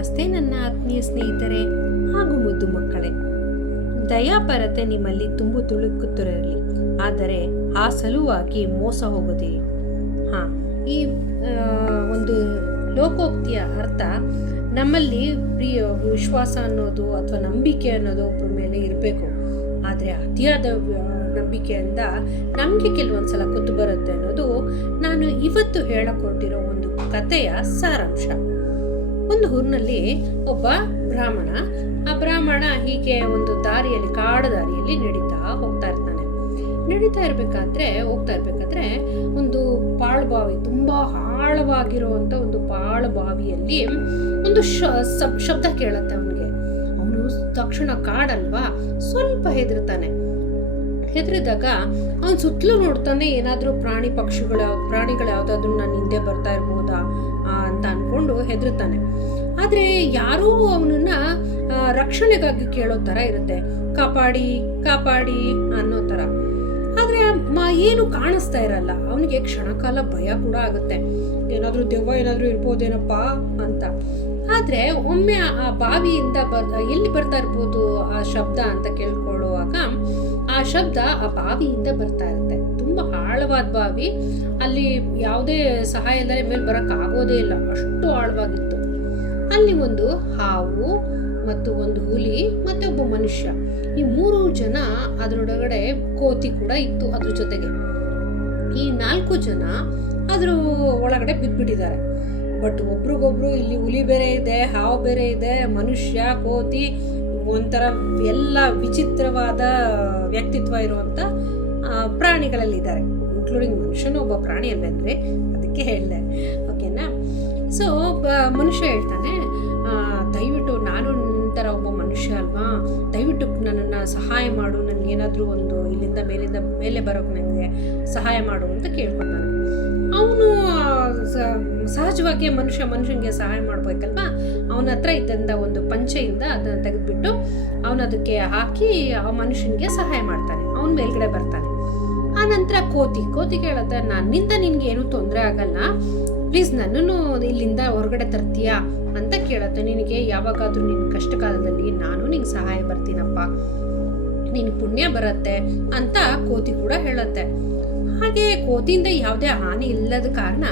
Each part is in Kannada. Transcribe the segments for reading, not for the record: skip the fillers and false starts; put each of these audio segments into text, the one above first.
ನಮಸ್ತೆ ನನ್ನ ಆತ್ಮೀಯ ಸ್ನೇಹಿತರೆ ಹಾಗೂ ಮುದ್ದು ಮಕ್ಕಳೇ. ದಯಾಪರತೆ ನಿಮ್ಮಲ್ಲಿ ತುಂಬು ತುಳುಕುತ್ತಿರಲಿ, ಆದರೆ ಆ ಸಲುವಾಗಿ ಮೋಸ ಹೋಗದೆ. ಈ ಒಂದು ಲೋಕೋಕ್ತಿಯ ಅರ್ಥ ನಮ್ಮಲ್ಲಿ ವಿಶ್ವಾಸ ಅನ್ನೋದು ಅಥವಾ ನಂಬಿಕೆ ಅನ್ನೋದು ಒಬ್ಬರ ಮೇಲೆ ಇರಬೇಕು. ಆದರೆ ಅತಿಯಾದ ನಂಬಿಕೆಯಿಂದ ನಮಗೆ ಕೆಲವೊಂದ್ಸಲ ಕೂತು ಬರುತ್ತೆ ಅನ್ನೋದು ನಾನು ಇವತ್ತು ಹೇಳಕೊಟ್ಟಿರೋ ಒಂದು ಕಥೆಯ ಸಾರಾಂಶ. ಒಂದು ಊರಿನಲ್ಲಿ ಒಬ್ಬ ಬ್ರಾಹ್ಮಣ, ಆ ಬ್ರಾಹ್ಮಣ ಹೀಗೆ ಒಂದು ದಾರಿಯಲ್ಲಿ, ಕಾಡು ದಾರಿಯಲ್ಲಿ ಹೋಗ್ತಾ ಇರ್ಬೇಕಾದ್ರೆ ಒಂದು ಪಾಳ್ಬಾವಿ, ತುಂಬಾ ಆಳವಾಗಿರುವಂತ ಒಂದು ಪಾಳ್ಬಾವಿಯಲ್ಲಿ ಒಂದು ಶಬ್ದ ಕೇಳತ್ತೆ ಅವನಿಗೆ. ಅವನು ತಕ್ಷಣ ಕಾಡಲ್ವಾ, ಸ್ವಲ್ಪ ಹೆದರಿದಾಗ ಅವನು ಸುತ್ತಲೂ ನೋಡ್ತಾನೆ, ಏನಾದ್ರೂ ಪ್ರಾಣಿಗಳು ಯಾವ್ದಾದ್ರು ನನ್ನ ಹಿಂದೆ ಬರ್ತಾ ಇರ್ಬೋದಾ ಅಂತ ಅನ್ಕೊಂಡು ಹೆದರ್ತಾನೆ. ಆದ್ರೆ ಯಾರೂ ಅವನನ್ನ ರಕ್ಷಣೆಗಾಗಿ ಕೇಳೋ ತರ ಇರುತ್ತೆ, ಕಾಪಾಡಿ ಕಾಪಾಡಿ ಅನ್ನೋ ತರ. ಆದ್ರೆ ಏನು ಕಾಣಿಸ್ತಾ ಇರಲ್ಲ ಅವನಿಗೆ. ಕ್ಷಣಕಾಲ ಭಯ ಕೂಡ ಆಗುತ್ತೆ, ಏನಾದ್ರೂ ದೆವ್ವ ಏನಾದ್ರೂ ಇರ್ಬೋದೇನಪ್ಪ ಅಂತ. ಆದ್ರೆ ಒಮ್ಮೆ ಆ ಬಾವಿಯಿಂದ ಎಲ್ಲಿ ಬರ್ತಾ ಇರ್ಬೋದು ಆ ಶಬ್ದ ಅಂತ ಕೇಳ್ಕೊಳ್ಳುವಾಗ ಆ ಶಬ್ದ ಆ ಬಾವಿಯಿಂದ ಬರ್ತಾ ಇರುತ್ತೆ. ತುಂಬಾ ಆಳವಾದ ಬಾವಿ, ಅಲ್ಲಿ ಯಾವುದೇ ಸಹಾಯ ಇಲ್ಲದೆ ಮೇಲೆ ಬರಕ್ ಆಗೋದೇ ಇಲ್ಲ, ಅಷ್ಟು ಆಳವಾಗಿತ್ತು. ಅಲ್ಲಿ ಒಂದು ಹಾವು ಮತ್ತು ಒಂದು ಹುಲಿ ಮತ್ತೆ ಒಬ್ಬ ಮನುಷ್ಯ, ಈ 3 ಜನ, ಅದರೊಳಗಡೆ ಕೋತಿ ಕೂಡ ಇತ್ತು ಅದ್ರ ಜೊತೆಗೆ. ಈ 4 ಜನ ಅದ್ರ ಒಳಗಡೆ ಬಿದ್ಬಿಟ್ಟಿದ್ದಾರೆ. ಬಟ್ ಒಬ್ರಿಗೊಬ್ರು, ಇಲ್ಲಿ ಹುಲಿ ಬೇರೆ ಇದೆ, ಹಾವು ಬೇರೆ ಇದೆ, ಮನುಷ್ಯ, ಕೋತಿ, ಒಂಥರ ಎಲ್ಲ ವಿಚಿತ್ರವಾದ ವ್ಯಕ್ತಿತ್ವ ಇರುವಂತ ಪ್ರಾಣಿಗಳಲ್ಲಿದ್ದಾರೆ. ಇನ್ಕ್ಲೂಡಿಂಗ್ ಮನುಷ್ಯನ ಒಬ್ಬ ಪ್ರಾಣಿ ಅಲ್ವೇನ್ರಿ, ಅದಕ್ಕೆ ಹೇಳಿದೆ, ಓಕೆನಾ. ಸೊ ಮನುಷ್ಯ ಹೇಳ್ತಾನೆ, ದಯವಿಟ್ಟು ನಾನು ನಂತರ ಒಬ್ಬ ಮನುಷ್ಯ ಅಲ್ವಾ, ದಯವಿಟ್ಟು ನನ್ನನ್ನು ಸಹಾಯ ಮಾಡು, ನನಗೇನಾದರೂ ಒಂದು ಇಲ್ಲಿಂದ ಮೇಲೆ ಬರೋಕೆ ನನಗೆ ಸಹಾಯ ಮಾಡು ಅಂತ ಕೇಳ್ಕೊತಾನೆ. ಅವನು ಸಹಜವಾಗಿ ಮನುಷ್ಯನಿಗೆ ಸಹಾಯ ಮಾಡ್ಬೇಕಲ್ವಾ, ಅವನ ಹತ್ರ ಇದ್ದಂಥ ಒಂದು ಪಂಚೆಯಿಂದ ಅದನ್ನು ತೆಗೆದುಬಿಟ್ಟು ಅವನು ಅದಕ್ಕೆ ಹಾಕಿ ಆ ಮನುಷ್ಯನಿಗೆ ಸಹಾಯ ಮಾಡ್ತಾನೆ. ಅವನ ಮೇಲ್ಗಡೆ ಬರ್ತಾನೆ. ಆ ನಂತರ ಕೋತಿ ಕೇಳುತ್ತೆ, ನನ್ನಿಂದ ನಿನ್ಗೆ ಏನೂ ತೊಂದರೆ ಆಗಲ್ಲ, ಪ್ಲೀಸ್ ನನ್ನನ್ನು ಇಲ್ಲಿಂದ ಹೊರಗಡೆ ತರ್ತೀಯಾ ಅಂತ ಕೇಳುತ್ತೆ. ನಿನಗೆ ಯಾವಾಗಾದ್ರೂ ನಿನ್ನ ಕಷ್ಟ ಕಾಲದಲ್ಲಿ ನಾನು ನಿಂಗೆ ಸಹಾಯ ಬರ್ತೀನಪ್ಪ, ನಿನ್ ಪುಣ್ಯ ಬರುತ್ತೆ ಅಂತ ಕೋತಿ ಕೂಡ ಹೇಳುತ್ತೆ. ಹಾಗೆ ಕೋತಿಯಿಂದ ಯಾವುದೇ ಹಾನಿ ಇಲ್ಲದ ಕಾರಣ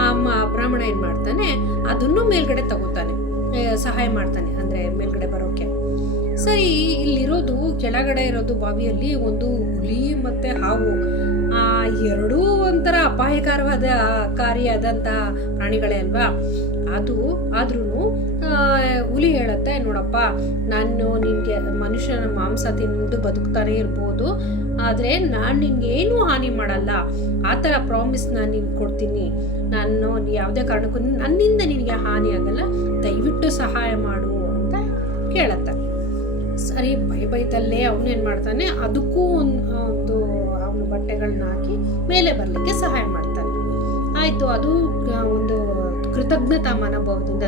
ಆ ಬ್ರಾಹ್ಮಣ ಏನ್ ಮಾಡ್ತಾನೆ, ಅದನ್ನು ಮೇಲ್ಗಡೆ ತಗೋತಾನೆ, ಸಹಾಯ ಮಾಡ್ತಾನೆ, ಅಂದ್ರೆ ಮೇಲ್ಗಡೆ ಬರೋಕೆ. ಸರಿ, ಇಲ್ಲಿರೋದು ಕೆಳಗಡೆ ಇರೋದು ಬಾವಿಯಲ್ಲಿ ಒಂದು ಹುಲಿ ಮತ್ತೆ ಹಾವು, ಆ ಎರಡೂ ಒಂಥರ ಅಪಾಯಕಾರವಾದ ಕಾರಿಯಾದಂತ ಪ್ರಾಣಿಗಳೇ ಅಲ್ವಾ. ಆದ್ರೂ ಹುಲಿ ಹೇಳುತ್ತೆ, ನೋಡಪ್ಪ, ನಾನು ನಿನ್ಗೆ ಮನುಷ್ಯನ ಮಾಂಸ ತಿಂದು ಬದುಕ್ತಾನೆ ಇರ್ಬೋದು, ಆದ್ರೆ ನಾನು ನಿನ್ಗೆ ಏನೂ ಹಾನಿ ಮಾಡಲ್ಲ, ಆ ಥರ ಪ್ರಾಮಿಸ್ ನಾನು ನಿನ್ಗೆ ಕೊಡ್ತೀನಿ, ನಾನು ಯಾವುದೇ ಕಾರಣಕ್ಕೂ ನನ್ನಿಂದ ನಿನಗೆ ಹಾನಿ ಆಗಲ್ಲ, ದಯವಿಟ್ಟು ಸಹಾಯ ಮಾಡು ಅಂತ ಕೇಳತ್ತೆ. ಸರಿ, ಬೈತಲ್ಲೇ ಅವನೇನ್ ಮಾಡ್ತಾನೆ, ಅದಕ್ಕೂ ಒಂದು ಅವನ ಬಟ್ಟೆಗಳನ್ನ ಹಾಕಿ ಮೇಲೆ ಬರ್ಲಿಕ್ಕೆ ಸಹಾಯ ಮಾಡ್ತಾನೆ. ಆಯ್ತು, ಅದು ಒಂದು ಕೃತಜ್ಞತಾ ಮನೋಭಾವದಿಂದ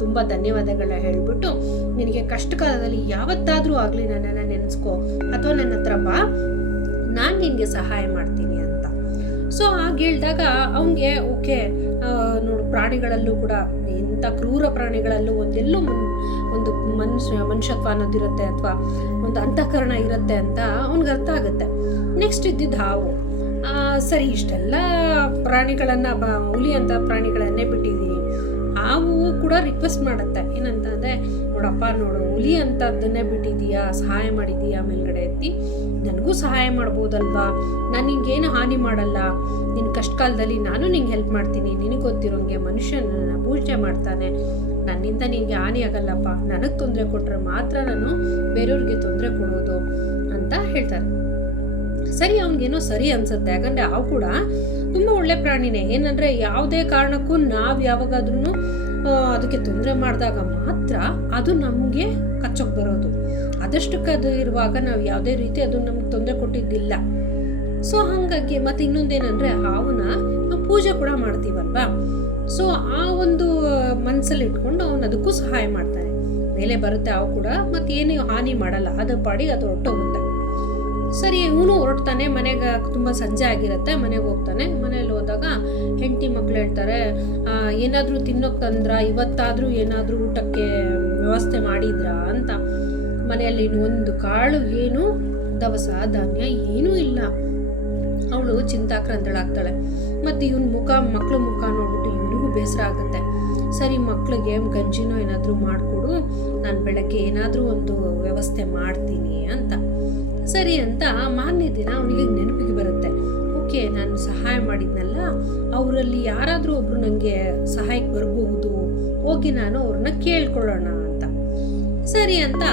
ತುಂಬಾ ಧನ್ಯವಾದಗಳ ಹೇಳ್ಬಿಟ್ಟು, ನಿನಗೆ ಕಷ್ಟ ಕಾಲದಲ್ಲಿ ಯಾವತ್ತಾದ್ರೂ ಆಗ್ಲಿ ನನ್ನನ್ನ ನೆನೆಸ್ಕೋ ಅಥವಾ ನನ್ನ ಹತ್ರ ಬಾ, ನಾನ್ ನಿನ್ಗೆ ಸಹಾಯ ಮಾಡ್ತೀನಿ ಅಂತ. ಸೊ ಹಾಗೆ ಹೇಳಿದಾಗ ಅವನ್ಗೆ ಓಕೆ, ನೋಡು, ಪ್ರಾಣಿಗಳಲ್ಲೂ ಕೂಡ ಇಂಥ ಕ್ರೂರ ಪ್ರಾಣಿಗಳಲ್ಲೂ ಒಂದು ಮನುಷ್ಯತ್ವ ಅನ್ನೋದಿರುತ್ತೆ ಅಥವಾ ಒಂದು ಅಂತಃಕರಣ ಇರುತ್ತೆ ಅಂತ ಅವನ್ಗೆ ಅರ್ಥ ಆಗುತ್ತೆ. ನೆಕ್ಸ್ಟ್ ಇದ್ದಿದ್ದು ಹಾವು. ಸರಿ, ಇಷ್ಟೆಲ್ಲ ಪ್ರಾಣಿಗಳನ್ನ, ಹುಲಿ ಅಂತ ಪ್ರಾಣಿಗಳನ್ನೇ ಬಿಟ್ಟಿದ್ದೀನಿ, ಹಾವು ಕೂಡ ರಿಕ್ವೆಸ್ಟ್ ಮಾಡುತ್ತೆ, ಏನಂತಂದ್ರೆ, ನೋಡಪ್ಪ, ಹುಲಿ ಅಂತದನ್ನೇ ಬಿಟ್ಟಿದೀಯಾ, ಸಹಾಯ ಮಾಡಿದೀಯಾ ಮೇಲ್ಗಡೆ ಎತ್ತಿ, ನನಗೂ ಸಹಾಯ ಮಾಡ್ಬೋದಲ್ವಾ, ನಾನು ನಿನ್ಗೇನು ಹಾನಿ ಮಾಡಲ್ಲ, ನಿನ್ನ ಕಷ್ಟ ಕಾಲದಲ್ಲಿ ನಾನು ನಿಂಗೆ ಹೆಲ್ಪ್ ಮಾಡ್ತೀನಿ, ನಿನಗೆ ಗೊತ್ತಿರೋಂಗೆ ಮನುಷ್ಯನ ಪೂಜೆ ಮಾಡ್ತಾನೆ, ನನ್ನಿಂದ ನಿನ್ಗೆ ಹಾನಿ ಆಗಲ್ಲಪ್ಪ, ನನಗೆ ತೊಂದರೆ ಕೊಟ್ಟರೆ ಮಾತ್ರ ನಾನು ಬೇರೆಯವ್ರಿಗೆ ತೊಂದರೆ ಕೊಡೋದು ಅಂತ ಹೇಳ್ತಾರೆ. ಸರಿ, ಅವನಿಗೇನೋ ಸರಿ ಅನ್ಸುತ್ತೆ, ಯಾಕಂದ್ರೆ ಅವು ಕೂಡ ತುಂಬಾ ಒಳ್ಳೆ ಪ್ರಾಣಿನೇ. ಏನಂದ್ರೆ ಯಾವುದೇ ಕಾರಣಕ್ಕೂ ನಾವು ಯಾವಾಗಾದ್ರೂ ಅದಕ್ಕೆ ತೊಂದರೆ ಮಾಡಿದಾಗ ಮಾತ್ರ ಅದು ನಮಗೆ ಕಚ್ಚೋಕ್ ಬರೋದು. ಅದಷ್ಟಕ್ಕೆ ಅದು ಇರುವಾಗ ನಾವು ಯಾವುದೇ ರೀತಿ ಅದು ನಮ್ಗೆ ತೊಂದರೆ ಕೊಟ್ಟಿದ್ದಿಲ್ಲ. ಸೊ ಹಾಗಾಗಿ ಮತ್ತೆ ಇನ್ನೊಂದೇನಂದ್ರೆ, ಹಾವನ್ನ ನಾವು ಪೂಜೆ ಕೂಡ ಮಾಡ್ತೀವಲ್ವಾ. ಸೊ ಆ ಒಂದು ಮನಸ್ಸಲ್ಲಿ ಇಟ್ಕೊಂಡು ಅವನು ಅದಕ್ಕೂ ಸಹಾಯ ಮಾಡ್ತಾನೆ. ಮೇಲೆ ಬರುತ್ತೆ ಹಾವು ಕೂಡ, ಮತ್ತೆ ಏನು ಹಾನಿ ಮಾಡಲ್ಲ, ಅದು ಪಾಡಿ ಅದು ಹೊಟ್ಟೋಗುತ್ತೆ. ಸರಿ ಇವನು ಹೊರಡ್ತಾನೆ. ಮನೆಗೆ ತುಂಬ ಸಂಜೆ ಆಗಿರುತ್ತೆ, ಮನೆಗೆ ಹೋಗ್ತಾನೆ. ಮನೇಲಿ ಹೋದಾಗ ಹೆಂಡತಿ ಮಕ್ಳು ಹೇಳ್ತಾರೆ, ಏನಾದರೂ ತಿನ್ನೋಕೆ ತಂದ್ರ, ಇವತ್ತಾದರೂ ಏನಾದರೂ ಊಟಕ್ಕೆ ವ್ಯವಸ್ಥೆ ಮಾಡಿದ್ರಾ ಅಂತ. ಮನೆಯಲ್ಲಿ ಒಂದು ಕಾಳು ಏನು, ದವಸ ಧಾನ್ಯ ಏನೂ ಇಲ್ಲ. ಅವಳು ಚಿಂತಾಕ್ರಾಂತಳಾಗ್ತಾಳೆ. ಮತ್ತು ಮಕ್ಳು ಮುಖ ನೋಡ್ಬಿಟ್ಟು ಇವನಿಗೂ ಬೇಸರ ಆಗುತ್ತೆ. ಸರಿ, ಮಕ್ಳಿಗೆ ಗಂಜಿನೋ ಏನಾದರೂ ಮಾಡಿಕೊಡು, ನಾನು ಬೆಳಗ್ಗೆ ಏನಾದರೂ ಒಂದು ವ್ಯವಸ್ಥೆ ಮಾಡ್ತೀನಿ ಅಂತ. ಸರಿ ಅಂತ ಮಾರನೇ ದಿನ ಅವನಿಗೆ ನೆನಪಿಗೆ ಬರುತ್ತೆ, ಓಕೆ ನಾನು ಸಹಾಯ ಮಾಡಿದ್ನಲ್ಲ, ಅವರಲ್ಲಿ ಯಾರಾದರೂ ಒಬ್ಬರು ನನಗೆ ಸಹಾಯಕ್ಕೆ ಬರಬಹುದು, ಹೋಗಿ ನಾನು ಅವ್ರನ್ನ ಕೇಳ್ಕೊಳ್ಳೋಣ ಅಂತ. ಸರಿ ಅಂತ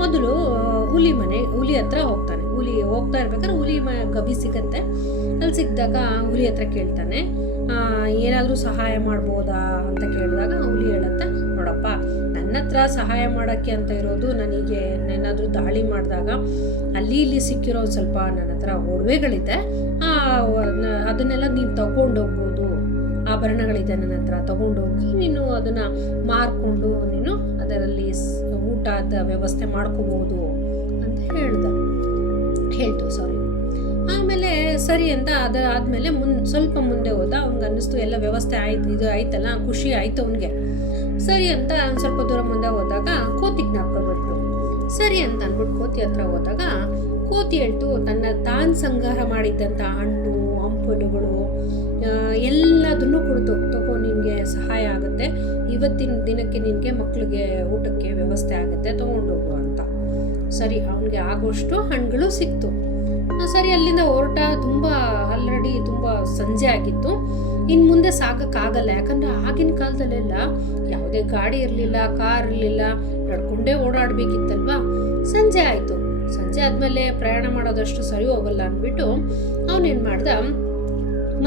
ಮೊದಲು ಹುಲಿ ಹತ್ರ ಹೋಗ್ತಾನೆ. ಹುಲಿ ಹೋಗ್ತಾ ಇರ್ಬೇಕಾದ್ರೆ ಹುಲಿ ಗವಿ ಸಿಗತ್ತೆ. ಅಲ್ಲಿ ಸಿಕ್ಕಿದಾಗ ಹುಲಿ ಹತ್ರ ಕೇಳ್ತಾನೆ, ಏನಾದರೂ ಸಹಾಯ ಮಾಡ್ಬೋದಾ ಅಂತ ಕೇಳಿದಾಗ ಹುಲಿ ಹೇಳುತ್ತೆ, ನೋಡಪ್ಪ, ನನ್ನ ಹತ್ರ ಸಹಾಯ ಮಾಡೋಕ್ಕೆ ಅಂತ ಇರೋದು, ನನಗೆ ಏನಾದರೂ ದಾಳಿ ಮಾಡಿದಾಗ ಅಲ್ಲಿ ಇಲ್ಲಿ ಸಿಕ್ಕಿರೋ ಸ್ವಲ್ಪ ನನ್ನ ಹತ್ರ ಒಡವೆಗಳಿದೆ, ಅದನ್ನೆಲ್ಲ ನೀನು ತಗೊಂಡೋಗ್ಬೋದು, ಆಭರಣಗಳಿದೆ ನನ್ನ ಹತ್ರ, ತಗೊಂಡೋಗಿ ನೀನು ಅದನ್ನು ಮಾರ್ಕೊಂಡು ನೀನು ಅದರಲ್ಲಿ ಊಟದ ವ್ಯವಸ್ಥೆ ಮಾಡ್ಕೋಬಹುದು ಅಂತ ಹೇಳ್ತು. ಆಮೇಲೆ ಸರಿ ಅಂತ ಅದಾದಮೇಲೆ ಸ್ವಲ್ಪ ಮುಂದೆ ಹೋದ. ಅವ್ನಿಗೆ ಅನ್ನಿಸ್ತು ಎಲ್ಲ ವ್ಯವಸ್ಥೆ ಆಯ್ತು, ಇದು ಆಯ್ತಲ್ಲ, ಖುಷಿ ಆಯ್ತು ಅವನಿಗೆ. ಸರಿ ಅಂತ ಸ್ವಲ್ಪ ದೂರ ಮುಂದೆ ಹೋದಾಗ ಕೋತಿ ಜ್ಞಾಪಕ ಬಂತು. ಸರಿ ಅಂತ ಅಂದ್ಬಿಟ್ಟು ಕೋತಿ ಹತ್ರ ಹೋದಾಗ ಕೋತಿ ಹೇಳ್ತು, ತಾನು ಸಂಗ್ರಹ ಮಾಡಿದ್ದಂಥ ಹಣ್ಣು ಹಂಪಲುಗಳು ಎಲ್ಲದನ್ನು ಕೊಡ್ತು, ತಗೋ, ನಿನಗೆ ಸಹಾಯ ಆಗುತ್ತೆ, ಇವತ್ತಿನ ದಿನಕ್ಕೆ ನಿನಗೆ ಮಕ್ಕಳಿಗೆ ಊಟಕ್ಕೆ ವ್ಯವಸ್ಥೆ ಆಗುತ್ತೆ, ತೊಗೊಂಡೋಗು ಅಂತ. ಸರಿ, ಅವನಿಗೆ ಆಗೋಷ್ಟು ಹಣ್ಣುಗಳು ಸಿಕ್ತು. ಸರಿ, ಅಲ್ಲಿಂದ ಹೊರಟ. ಆಲ್ರೆಡಿ ತುಂಬ ಸಂಜೆ ಆಗಿತ್ತು. ಇನ್ನು ಮುಂದೆ ಸಾಗೋಕ್ಕಾಗಲ್ಲ, ಯಾಕಂದರೆ ಆಗಿನ ಕಾಲದಲ್ಲೆಲ್ಲ ಯಾವುದೇ ಗಾಡಿ ಇರಲಿಲ್ಲ, ಕಾರ್ ಇರಲಿಲ್ಲ, ನಡ್ಕೊಂಡೇ ಓಡಾಡಬೇಕಿತ್ತಲ್ವಾ. ಸಂಜೆ ಆಯಿತು. ಸಂಜೆ ಆದಮೇಲೆ ಪ್ರಯಾಣ ಮಾಡೋದಷ್ಟು ಸರಿ ಹೋಗಲ್ಲ ಅಂದ್ಬಿಟ್ಟು ಅವನೇನು ಮಾಡ್ದ,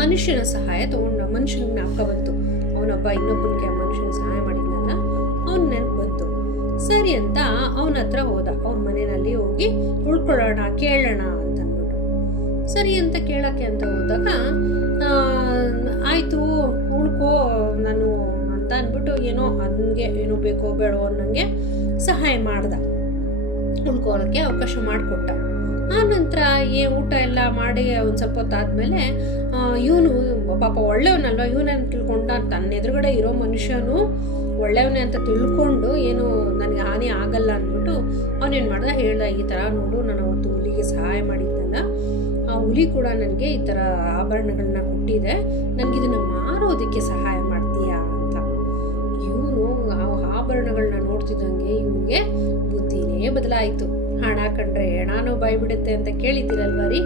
ಮನುಷ್ಯನ ಸಹಾಯ ತೊಗೊಂಡ. ಮನುಷ್ಯನಿಗೆ ಜ್ಞಾಪಕ ಬಂತು, ಅವನೊಬ್ಬ ಇನ್ನೊಬ್ಬನಿಗೆ ಮನುಷ್ಯನ ಸಹಾಯ ಮಾಡಿದ್ನಲ್ಲ, ಅವನ ನೆನಪು ಬಂತು. ಸರಿ ಅಂತ ಅವನ ಹತ್ರ ಹೋದ. ಅವ್ರ ಮನೆಯಲ್ಲಿ ಹೋಗಿ ಉಳ್ಕೊಳ್ಳೋಣ, ಕೇಳೋಣ ಅಂತ ಅಂದ್ಬಿಟ್ಟು. ಸರಿ ಅಂತ ಕೇಳೋಕ್ಕೆ ಅಂತ ಹೋದಾಗ, ಆಯಿತು ಉಳ್ಕೋ ನಾನು ಅಂತ ಅಂದ್ಬಿಟ್ಟು ನನಗೆ ಏನೋ ಬೇಕೋ ಬೇಡೋ ಅನ್ನಂಗೆ ಸಹಾಯ ಮಾಡ್ದ, ಉಳ್ಕೊಳ್ಳೋಕ್ಕೆ ಅವಕಾಶ ಮಾಡಿಕೊಟ್ಟ. ಆ ನಂತರ ಊಟ ಎಲ್ಲ ಮಾಡಿ ಒಂದು ಸ್ವಲ್ಪ ಹೊತ್ತಾದ್ಮೇಲೆ ಇವನು ಪಾಪ ಒಳ್ಳೆಯವನಲ್ವ, ಇವನನ್ನು ತಿಳ್ಕೊಂಡ, ತನ್ನ ಎದುರುಗಡೆ ಇರೋ ಮನುಷ್ಯನು ಒಳ್ಳೆಯವನೇ ಅಂತ ತಿಳ್ಕೊಂಡು ಏನು ನನಗೆ ಹಾನಿ ಆಗಲ್ಲ ಅಂದ್ಬಿಟ್ಟು ಅವನೇನು ಮಾಡ್ದ, ಹೇಳ್ದ, ಈ ಥರ ನೋಡು, ನಾನು ಅವತ್ತು ಹುಲಿಗೆ ಸಹಾಯ ಮಾಡಿದ್ನಲ್ಲ, ಆ ಹುಲಿ ಕೂಡ ನನಗೆ ಈ ಥರ ಆಭರಣಗಳನ್ನ ಕೊಟ್ಟಿದೆ, ನನಗಿದನ್ನು ಮಾರೋದಕ್ಕೆ ಸಹಾಯ ಮಾಡ್ತೀಯಾ ಅಂತ. ಇವನು ಆ ಆಭರಣಗಳನ್ನ ನೋಡ್ತಿದ್ದಂಗೆ ಇವನಿಗೆ ಬುದ್ಧಿನೇ ಬದಲಾಯಿತು. ಹಣ ಕಂಡ್ರೆ ಹೆಣಾನೋ ಬಾಯಿ ಬಿಡುತ್ತೆ ಅಂತ ಕೇಳಿದ್ದೀರಲ್ವ ರೀ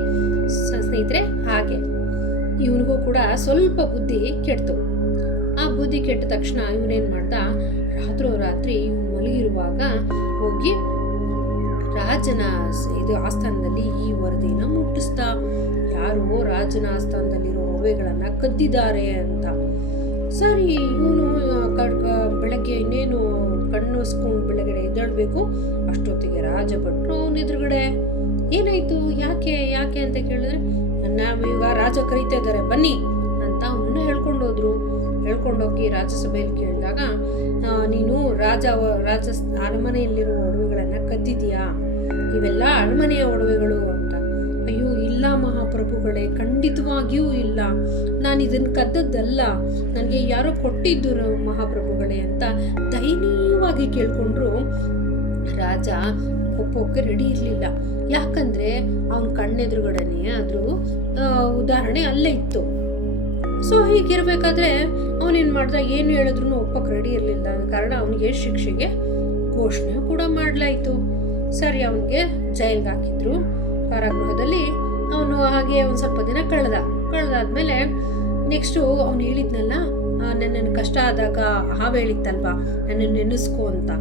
ಸ್ನೇಹಿತರೆ, ಹಾಗೆ ಇವನಿಗೂ ಕೂಡ ಸ್ವಲ್ಪ ಬುದ್ಧಿ ಕೆಡ್ತು. ಆ ಬುದ್ಧಿ ಕೆಟ್ಟ ತಕ್ಷಣ ಇವನೇನು ಮಾಡ್ದ, ರಾತ್ರಿ ಇವನು ಮಲಗಿರುವಾಗ ಹೋಗಿ ರಾಜನ ಆಸ್ಥಾನದಲ್ಲಿ ಈ ವರದಿನ ಮುಟ್ಟಿಸ್ದ, ಯಾರೋ ರಾಜನ ಆಸ್ಥಾನದಲ್ಲಿರೋ ಒಡವೆಗಳನ್ನು ಕದ್ದಿದ್ದಾರೆ ಅಂತ. ಸರಿ, ಇವನು ಬೆಳಗ್ಗೆ ಇನ್ನೇನು ಕಣ್ಣುಸ್ಕೊಂಡು ಬೆಳಗ್ಗೆ ಎದ್ದೇಳಬೇಕು, ಅಷ್ಟೊತ್ತಿಗೆ ರಾಜ ಭಟ್ರು ಅವನ ಎದುರುಗಡೆ. ಏನಾಯ್ತು, ಯಾಕೆ ಅಂತ ಕೇಳಿದ್ರೆ, ಈಗ ರಾಜ ಕರೀತಾ ಇದ್ದಾರೆ ಬನ್ನಿ ಅಂತ ಅವನನ್ನ ಹೇಳ್ಕೊಂಡೋದ್ರು. ಹೇಳ್ಕೊಂಡೋಗಿ ರಾಜ್ಯಸಭೆಯಲ್ಲಿ ಕೇಳಿದಾಗ, ನೀನು ರಾಜ ಅರಮನೆಯಲ್ಲಿರುವ ಒಡವೆಗಳನ್ನು ಕದ್ದಿದೀಯಾ, ಇವೆಲ್ಲ ಅರಮನೆಯ ಒಡವೆಗಳು ಅಂತ. ಅಯ್ಯೋ ಇಲ್ಲ ಮಹಾಪ್ರಭುಗಳೇ, ಖಂಡಿತವಾಗಿಯೂ ಇಲ್ಲ, ನಾನು ಇದನ್ನು ಕದ್ದದ್ದಲ್ಲ, ನನಗೆ ಯಾರೋ ಕೊಟ್ಟಿದ್ದು ಮಹಾಪ್ರಭುಗಳೇ ಅಂತ ದಯನೀಯವಾಗಿ ಕೇಳ್ಕೊಂಡ್ರು. ರಾಜ ಒಪ್ಪೋಕೆ ರೆಡಿ ಇರಲಿಲ್ಲ, ಯಾಕಂದರೆ ಅವನ ಕಣ್ಣೆದುರುಗಡೆನೇ ಅದ್ರ ಉದಾಹರಣೆ ಅಲ್ಲೇ ಇತ್ತು. ಸೊ ಹೀಗಿರ್ಬೇಕಾದ್ರೆ ಅವನೇನು ಮಾಡ್ದ, ಏನು ಹೇಳಿದ್ರು ಒಪ್ಪಕ್ಕೆ ರೆಡಿ ಇರಲಿಲ್ಲ, ಕಾರಣ ಅವನಿಗೆ ಶಿಕ್ಷೆಗೆ ಘೋಷಣೆ ಕೂಡ ಮಾಡಲಾಯಿತು. ಸರಿ, ಅವನಿಗೆ ಜೈಲ್ಗೆ ಹಾಕಿದ್ರು, ಕಾರಾಗೃಹದಲ್ಲಿ. ಅವನು ಹಾಗೆ ಒಂದು ಸ್ವಲ್ಪ ದಿನ ಕಳೆದಾದ್ಮೇಲೆ ನೆಕ್ಸ್ಟು ಅವನು ಹೇಳಿದ್ನಲ್ಲ, ನನ್ನನ್ನು ಕಷ್ಟ ಆದಾಗ ಹಾವು ಹೇಳಿತ್ತಲ್ವ, ನನ್ನನ್ನು ನೆನೆಸ್ಕೊ ಅಂತ.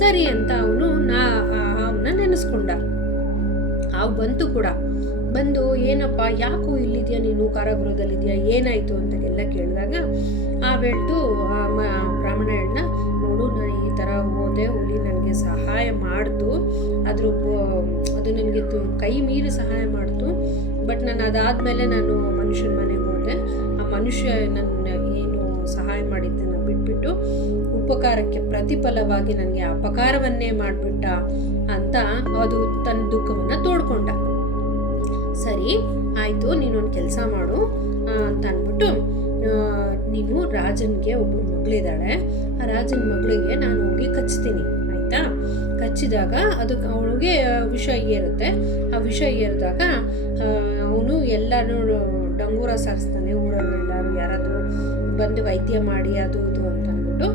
ಸರಿ ಅಂತ ಅವನು ಹಾವನ್ನ ನೆನೆಸ್ಕೊಂಡ. ಹಾವು ಬಂತು ಕೂಡ. ಬಂದು, ಏನಪ್ಪ ಯಾಕೋ ಇಲ್ಲಿದೆಯಾ, ನೀನು ಕಾರಾಗೃಹದಲ್ಲಿದೆಯಾ, ಏನಾಯಿತು ಅಂತೆಲ್ಲ ಕೇಳಿದಾಗ ಹೇಳ್ತು, ಬ್ರಾಹ್ಮಣ ಹೇಳ್ದ, ನೋಡು, ನಾನು ಈ ಥರ ಹೋದೆ, ಹುಲಿ ನನಗೆ ಸಹಾಯ ಮಾಡ್ತು, ಅದು ನನಗೆ ಕೈ ಮೀರಿ ಸಹಾಯ ಮಾಡ್ತು. ಬಟ್ ನಾನು ಅದಾದಮೇಲೆ ನಾನು ಮನುಷ್ಯನ ಮನೆಗೆ ಹೋದೆ, ಆ ಮನುಷ್ಯ ನನ್ನ ಏನು ಸಹಾಯ ಮಾಡಿದ್ದನ್ನು ಬಿಟ್ಬಿಟ್ಟು ಉಪಕಾರಕ್ಕೆ ಪ್ರತಿಫಲವಾಗಿ ನನಗೆ ಅಪಕಾರವನ್ನೇ ಮಾಡಿಬಿಟ್ಟ ಅಂತ ಅದು ತನ್ನ ದುಃಖವನ್ನು ತೋಡ್ಕೊಂಡ. ಸರಿ ಆಯಿತು, ನೀನೊಂದು ಕೆಲಸ ಮಾಡು ಅಂತ ಅಂದ್ಬಿಟ್ಟು, ನೀನು ರಾಜನಿಗೆ ಒಬ್ಬಳು ಮಗಳಿದ್ದಾಳೆ, ಆ ರಾಜನ ಮಗಳಿಗೆ ನಾನು ಹೋಗಿ ಕಚ್ತೀನಿ ಆಯಿತಾ. ಕಚ್ಚಿದಾಗ ಅದಕ್ಕೆ ಅವಳಿಗೆ ವಿಷ ಏರುತ್ತೆ. ಆ ವಿಷ ಏರಿದಾಗ ಅವನು ಎಲ್ಲನೂ ಡಂಗೂರ ಸಾರಿಸ್ತಾನೆ, ಊರಲ್ಲೆಲ್ಲರೂ ಯಾರಾದರೂ ಬಂದು ವೈದ್ಯ ಮಾಡಿ ಅದು ಇದು ಅಂತ ಅಂದ್ಬಿಟ್ಟು.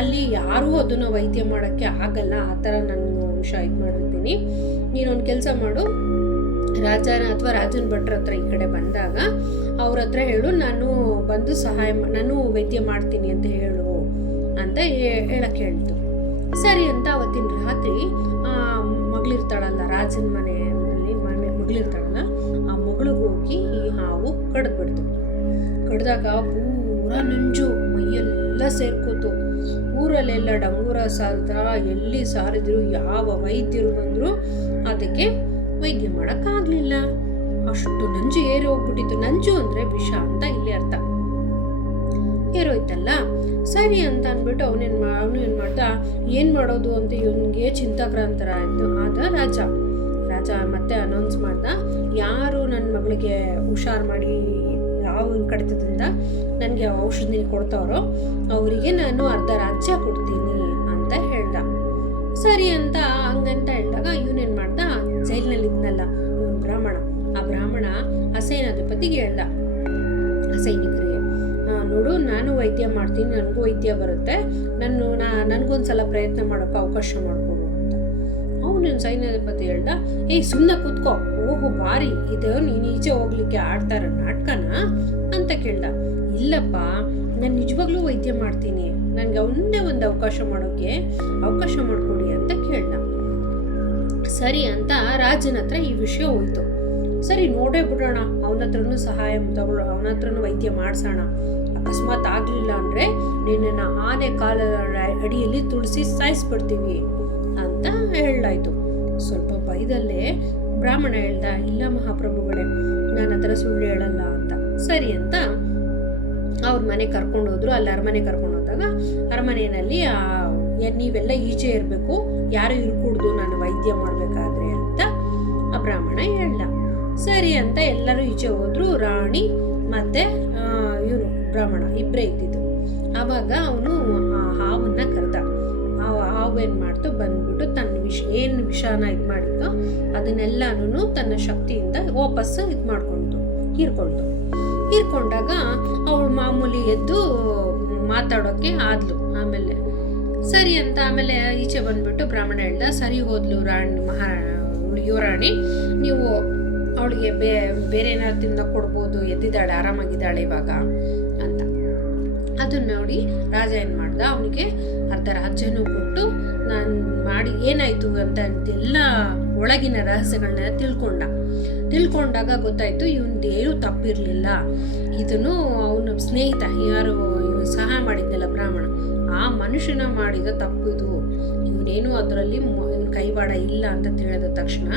ಅಲ್ಲಿ ಯಾರೂ ಅದನ್ನು ವೈದ್ಯ ಮಾಡೋಕ್ಕೆ ಆಗಲ್ಲ, ಆ ಥರ ನಾನು ವಿಷ ಇದು ಮಾಡಿರ್ತೀನಿ. ನೀನೊಂದು ಕೆಲಸ ಮಾಡು, ರಾಜನ ಅಥವಾ ರಾಜನ ಭಟ್ರ ಹತ್ರ ಈ ಕಡೆ ಬಂದಾಗ ಅವ್ರ ಹತ್ರ ಹೇಳು, ನಾನು ಬಂದು ನಾನು ವೈದ್ಯ ಮಾಡ್ತೀನಿ ಅಂತ ಹೇಳು ಅಂತ ಹೇಳಕ್ಕೆ ಹೇಳ್ತು. ಸರಿ ಅಂತ ಅವತ್ತಿನ ರಾತ್ರಿ ಮಗಳಿರ್ತಾಳಲ್ಲ ರಾಜನ ಮನೆಯಲ್ಲಿ ಮಗಳಿರ್ತಾಳಲ್ಲ, ಆ ಮಗಳಿಗೆ ಹೋಗಿ ಈ ಹಾವು ಕಡ್ದ್ಬಿಡ್ತು. ಕಡ್ದಾಗ ಪೂರ ನಂಜು ಮೈಯೆಲ್ಲ ಸೇರ್ಕೋತು. ಊರಲ್ಲೆಲ್ಲ ಡಂಗೂರ ಸಾರಿದ್ರ, ಎಲ್ಲಿ ಸಾರಿದ್ರು, ಯಾವ ವೈದ್ಯರು ಬಂದರೂ ಅದಕ್ಕೆ ವೈದ್ಯ ಮಾಡೋಕ್ಕಾಗಲಿಲ್ಲ. ಅಷ್ಟು ನಂಜು ಏರಿ ಹೋಗ್ಬಿಟ್ಟಿತ್ತು. ನಂಜು ಅಂದರೆ ವಿಷ ಅಂತ ಇಲ್ಲಿ ಅರ್ಥ. ಏರೋಯ್ತಲ್ಲ, ಸರಿ ಅಂತ ಅಂದ್ಬಿಟ್ಟು ಅವನು ಏನು ಮಾಡ್ದ, ಏನು ಮಾಡೋದು ಅಂತ ಇವನಿಗೆ ಚಿಂತಾಕ್ರಾಂತರ ಆಯಿತು. ಆದ ರಾಜ ಮತ್ತೆ ಅನೌನ್ಸ್ ಮಾಡ್ದ, ಯಾರು ನನ್ನ ಮಗಳಿಗೆ ಹುಷಾರು ಮಾಡಿ ಯಾವ ಕಡಿತದಿಂದ ನನಗೆ ಔಷಧಿ ಕೊಡ್ತಾರೋ ಅವರಿಗೆ ನಾನು ಅರ್ಧ ರಾಜ್ಯ ಕೊಡ್ತೀನಿ ಅಂತ ಹೇಳ್ದ. ಸರಿ ಅಂತ ಹಂಗಂತ ಹೇಳಿದಾಗ ಇವನೇನು ಮಾಡ್ದ, ಜೈಲಿನಲ್ಲಿ ಇದ್ನಲ್ಲ ಇವನು ಬ್ರಾಹ್ಮಣ, ಆ ಬ್ರಾಹ್ಮಣ ಆ ಸೇನಾಧಿಪತಿಗೆ ಹೇಳ್ದ, ಸೈನಿಕರಿಗೆ, ನೋಡು ನಾನು ವೈದ್ಯ ಮಾಡ್ತೀನಿ, ನನಗೂ ವೈದ್ಯ ಬರುತ್ತೆ, ನನಗೊಂದ್ಸಲ ಪ್ರಯತ್ನ ಮಾಡೋಕ್ಕೆ ಅವಕಾಶ ಮಾಡಿಕೊಡು ಅಂತ. ಅವನು ಸೈನ್ಯಾಧಿಪತಿ ಹೇಳ್ದ, ಸುಮ್ಮನೆ ಕೂತ್ಕೋ, ಓಹೋ ಬಾರಿ ಇದು ನೀನು ಈಚೆ ಹೋಗ್ಲಿಕ್ಕೆ ಆಡ್ತಾರ ನಾಟಕನ ಅಂತ ಕೇಳ್ದ. ಇಲ್ಲಪ್ಪ, ನಾನು ನಿಜವಾಗ್ಲೂ ವೈದ್ಯ ಮಾಡ್ತೀನಿ, ನನಗೆ ಒಂದೇ ಒಂದು ಅವಕಾಶ ಮಾಡೋಕ್ಕೆ ಅವಕಾಶ ಮಾಡಿಕೊಡಿ ಅಂತ ಕೇಳ್ದ. ಸರಿ ಅಂತ ರಾಜನ ಹತ್ರ ಈ ವಿಷಯ ಹೋಯ್ತು. ಸರಿ ನೋಡೇ ಬಿಡೋಣ, ಅವನ ಹತ್ರನೂ ಸಹಾಯ ತಗೊಳ್ಳೋ, ಅವನ ಹತ್ರನೂ ವೈದ್ಯ ಮಾಡಿಸೋಣ, ಅಕಸ್ಮಾತ್ ಆಗಲಿಲ್ಲ ಅಂದರೆ ನಿನ್ನನ್ನು ಆನೆ ಕಾಲ ಅಡಿಯಲ್ಲಿ ತುಳಿಸಿ ಸಾಯಿಸ್ಬಿಡ್ತೀವಿ ಅಂತ ಹೇಳಾಯ್ತು. ಸ್ವಲ್ಪ ಭಯದಲ್ಲೇ ಬ್ರಾಹ್ಮಣ ಹೇಳ್ದ, ಇಲ್ಲ ಮಹಾಪ್ರಭುಗಳೇ, ನಾನು ಆ ಥರ ಸುಳ್ಳು ಹೇಳಲ್ಲ ಅಂತ. ಸರಿ ಅಂತ ಅವ್ರ ಮನೆ ಕರ್ಕೊಂಡು ಹೋದ್ರು. ಅಲ್ಲಿ ಅರಮನೆ ಕರ್ಕೊಂಡು ಹೋದಾಗ ಅರಮನೆಯಲ್ಲಿ ನೀವೆಲ್ಲ ಈಚೆ ಇರಬೇಕು, ಯಾರು ಇರ್ಕೂಡ್ದು ನಾನು ವೈದ್ಯ ಮಾಡಬೇಕಾದ್ರೆ ಅಂತ ಆ ಬ್ರಾಹ್ಮಣ ಹೇಳ್ದ. ಸರಿ ಅಂತ ಎಲ್ಲರೂ ಈಚೆ ಹೋದ್ರು. ರಾಣಿ ಮತ್ತೆ ಇವನು ಬ್ರಾಹ್ಮಣ ಇಬ್ಬರೇ ಇದ್ದಿದ್ದು. ಆವಾಗ ಅವನು ಆ ಹಾವನ್ನ ಕರೆದ. ಆ ಹಾವು ಏನು ಮಾಡ್ತು, ಬಂದ್ಬಿಟ್ಟು ತನ್ನ ಏನು ವಿಷಾನ ಇದು ಮಾಡಿದ್ದು ಅದನ್ನೆಲ್ಲನೂ ತನ್ನ ಶಕ್ತಿಯಿಂದ ವಾಪಸ್ಸು ಇದು ಮಾಡ್ಕೊಳ್ತು, ಹೀರ್ಕೊಂಡಾಗ ಅವಳು ಮಾಮೂಲಿ ಎದ್ದು ಮಾತಾಡೋಕ್ಕೆ ಆದ್ಲು. ಆಮೇಲೆ ಸರಿ ಅಂತ ಆಮೇಲೆ ಈಚೆ ಬಂದ್ಬಿಟ್ಟು ಬ್ರಾಹ್ಮಣ ಹೇಳ್ದ, ಸರಿ ಹೋದ್ಲು ಯುವರಾಣಿ, ನೀವು ಅವಳಿಗೆ ಬೇರೆ ಏನಾದ್ರು ತಿನ್ನ ಕೊಡ್ಬೋದು, ಎದ್ದಿದ್ದಾಳೆ, ಆರಾಮಾಗಿದ್ದಾಳೆ ಇವಾಗ ಅಂತ. ಅದನ್ನ ನೋಡಿ ರಾಜ ಏನು ಮಾಡ್ದ, ಅವನಿಗೆ ಅರ್ಧ ರಾಜ್ಯನೂ ಕೊಟ್ಟು ನಾನು ಮಾಡಿ ಏನಾಯ್ತು ಅಂತ ಎಲ್ಲ ಒಳಗಿನ ರಹಸ್ಯಗಳನ್ನೆಲ್ಲ ತಿಳ್ಕೊಂಡಾಗ ಗೊತ್ತಾಯ್ತು ಇವನ್ದೇನು ತಪ್ಪಿರಲಿಲ್ಲ. ಇದನ್ನು ಅವನ ಸ್ನೇಹಿತ ಯಾರು ಸಹಾಯ ಮಾಡಿದ್ನಲ್ಲ ಬ್ರಾಹ್ಮಣ, ಆ ಮನುಷ್ಯನ ಮಾಡಿದ ತಪ್ಪಿದು, ಇವನೇನು ಅದರಲ್ಲಿ ಇವನ ಕೈವಾಡ ಇಲ್ಲ ಅಂತ ತಿಳಿದ ತಕ್ಷಣ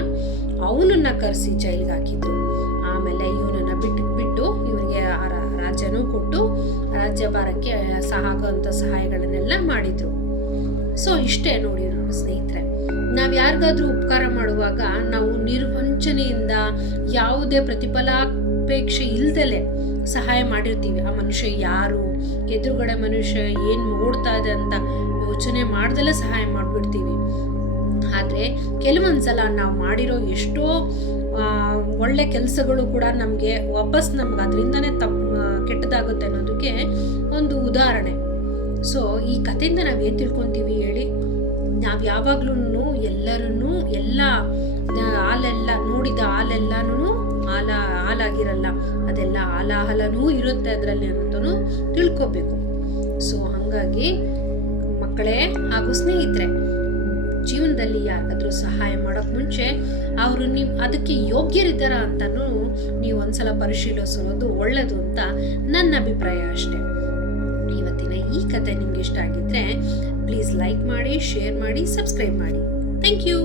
ಅವನನ್ನ ಕರೆಸಿ ಜೈಲಿಗೆ ಹಾಕಿದ್ರು. ಆಮೇಲೆ ಇವನನ್ನ ಬಿಟ್ಟು ಇವನಿಗೆ ರಾಜ್ಯನೂ ಕೊಟ್ಟು ರಾಜ್ಯಭಾರಕ್ಕೆ ಆಗುವಂಥ ಸಹಾಯಗಳನ್ನೆಲ್ಲ ಮಾಡಿದ್ರು. ಸೊ ಇಷ್ಟೇ ನೋಡಿ ಸ್ನೇಹಿತರೆ, ನಾವು ಯಾರಿಗಾದ್ರೂ ಉಪಕಾರ ಮಾಡುವಾಗ ನಾವು ನಿರ್ವಂಚನೆಯಿಂದ ಯಾವುದೇ ಪ್ರತಿಫಲಾಪೇಕ್ಷೆ ಇಲ್ದಲೆ ಸಹಾಯ ಮಾಡಿರ್ತೀವಿ. ಆ ಮನುಷ್ಯ ಯಾರು, ಎದುರುಗಡೆ ಮನುಷ್ಯ ಏನು ನೋಡ್ತಾ ಇದೆ ಅಂತ ಯೋಚನೆ ಮಾಡ್ದಲ್ಲೇ ಸಹಾಯ ಮಾಡಿಬಿಡ್ತೀವಿ. ಆದರೆ ಕೆಲವೊಂದ್ಸಲ ನಾವು ಮಾಡಿರೋ ಎಷ್ಟೋ ಒಳ್ಳೆ ಕೆಲಸಗಳು ಕೂಡ ನಮಗೆ ವಾಪಸ್ ನಮ್ಗೆ ಅದರಿಂದನೇ ಕೆಟ್ಟದಾಗುತ್ತೆ ಅನ್ನೋದಕ್ಕೆ ಒಂದು ಉದಾಹರಣೆ. ಸೊ ಈ ಕಥೆಯಿಂದ ನಾವೇನು ತಿಳ್ಕೊತೀವಿ ಹೇಳಿ, ನಾವು ಯಾವಾಗ್ಲೂ ಎಲ್ಲರನ್ನೂ ಹಾಲೆಲ್ಲ ನೋಡಿದ ಹಾಲೆಲ್ಲನೂ ಹಾಲಾಗಿರಲ್ಲ, ಅದೆಲ್ಲ ಹಾಲನೂ ಇರುತ್ತೆ ಅದರಲ್ಲಿ ಅಂತನೂ ತಿಳ್ಕೊಬೇಕು. ಸೊ ಹಾಗಾಗಿ ಮಕ್ಕಳೇ ಹಾಗೂ ಸ್ನೇಹಿತರೆ, ಜೀವನದಲ್ಲಿ ಯಾರಿಗಾದ್ರೂ ಸಹಾಯ ಮಾಡೋಕ್ಕೆ ಮುಂಚೆ ಅವರು ಅದಕ್ಕೆ ಯೋಗ್ಯರಿದ್ದಾರ ಅಂತನೂ ನೀವು ಒಂದ್ಸಲ ಪರಿಶೀಲಿಸೋದು ಒಳ್ಳೆಯದು ಅಂತ ನನ್ನ ಅಭಿಪ್ರಾಯ ಅಷ್ಟೆ. ಇವತ್ತಿನ ಈ ಕತೆ ನಿಮ್ಗೆ ಇಷ್ಟ ಆಗಿದ್ರೆ ಪ್ಲೀಸ್ ಲೈಕ್ ಮಾಡಿ, ಶೇರ್ ಮಾಡಿ, ಸಬ್ಸ್ಕ್ರೈಬ್ ಮಾಡಿ. Thank you.